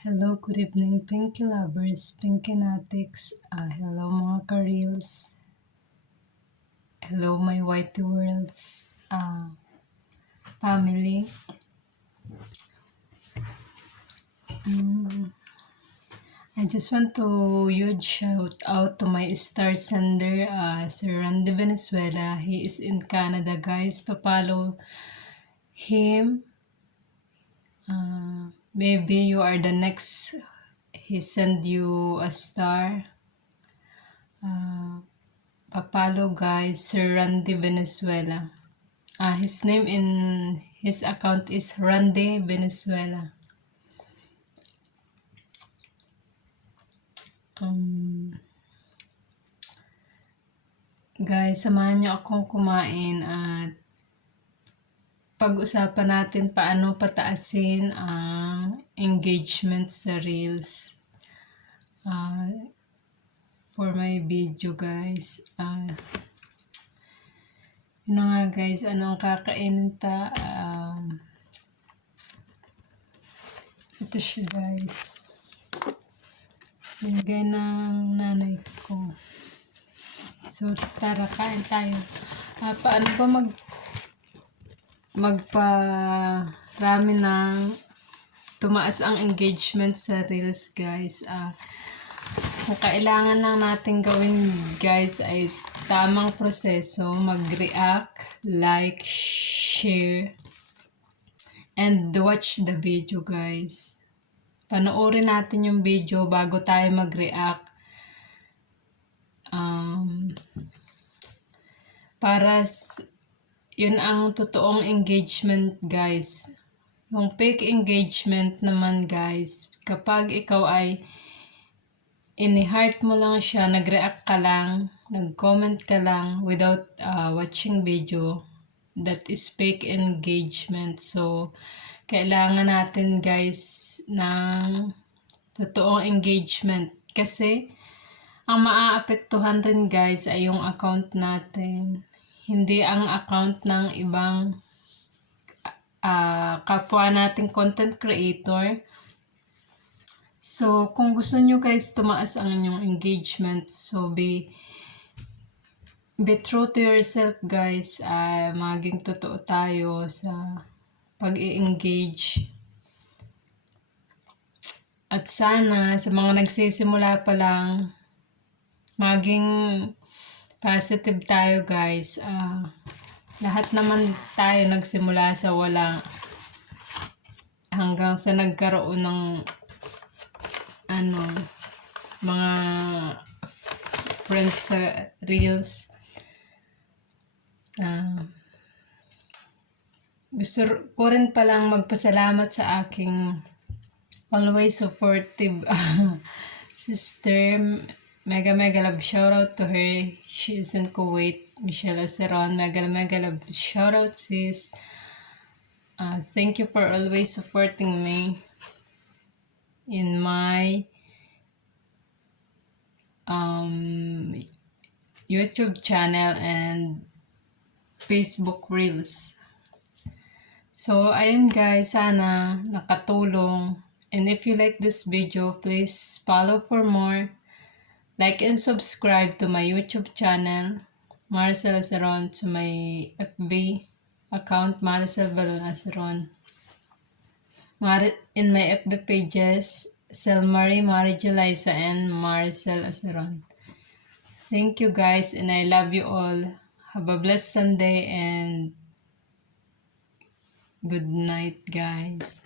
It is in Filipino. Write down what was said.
Hello, good evening, Pinky lovers, Pinky Natics. Hello, mga ka-reels. Hello, my Whitey Worlds family. I just want to huge shout out to my star sender, Sir Randy Venezuela. He is in Canada, guys. Papalo him. Maybe you are the next. He send you a star. Papalo, guys, Sir Randy Venezuela. His name in his account is Randy Venezuela. Guys, samahan niyo akong kumain at pag-usapan natin paano pataasin ang engagement sa Reels. For my video, guys. Yun na nga, guys. Ano ang kakainin ta? Ito siya, guys. Binigay ng nanay ko. So, tara, kain tayo. Paano ba magparami ng tumaas ang engagement sa Reels, guys? Kung kailangan lang natin gawin, guys, ay tamang proseso. Mag-react, like, share, and watch the video, guys. Panoorin natin yung video bago tayo mag-react. Yun ang totoong engagement, guys. Yung fake engagement naman, guys, kapag ikaw ay ini-heart mo lang siya, nag-react ka lang, nag-comment ka lang without watching video, that is fake engagement. So, kailangan natin, guys, ng totoong engagement. Kasi, ang maaapektuhan rin, guys, ay yung account natin. Hindi ang account ng ibang kapwa nating content creator. So, kung gusto nyo, guys, tumaas ang inyong engagement, so be true to yourself, guys. Maging totoo tayo sa pag-i-engage. At sana, sa mga nagsisimula pa lang, maging positive tayo, guys. Lahat naman tayo nagsimula sa wala hanggang sa nagkaroon ng mga friends sa Reels. Gusto ko rin palang magpasalamat sa aking always supportive sister. Mega love shoutout to her. She is in Kuwait. Michelle Aceron. Mega love shoutout, sis. Thank you for always supporting me in my YouTube channel and Facebook Reels. So, ayun, guys, sana nakatulong. And if you like this video, please follow for more. Like and subscribe to my YouTube channel, Maricel Aceron, to my FB account, Maricel Balon Aceron. In my FB pages, Selmarie, Marijelisa, and Maricel Aceron. Thank you, guys, and I love you all. Have a blessed Sunday and good night, guys.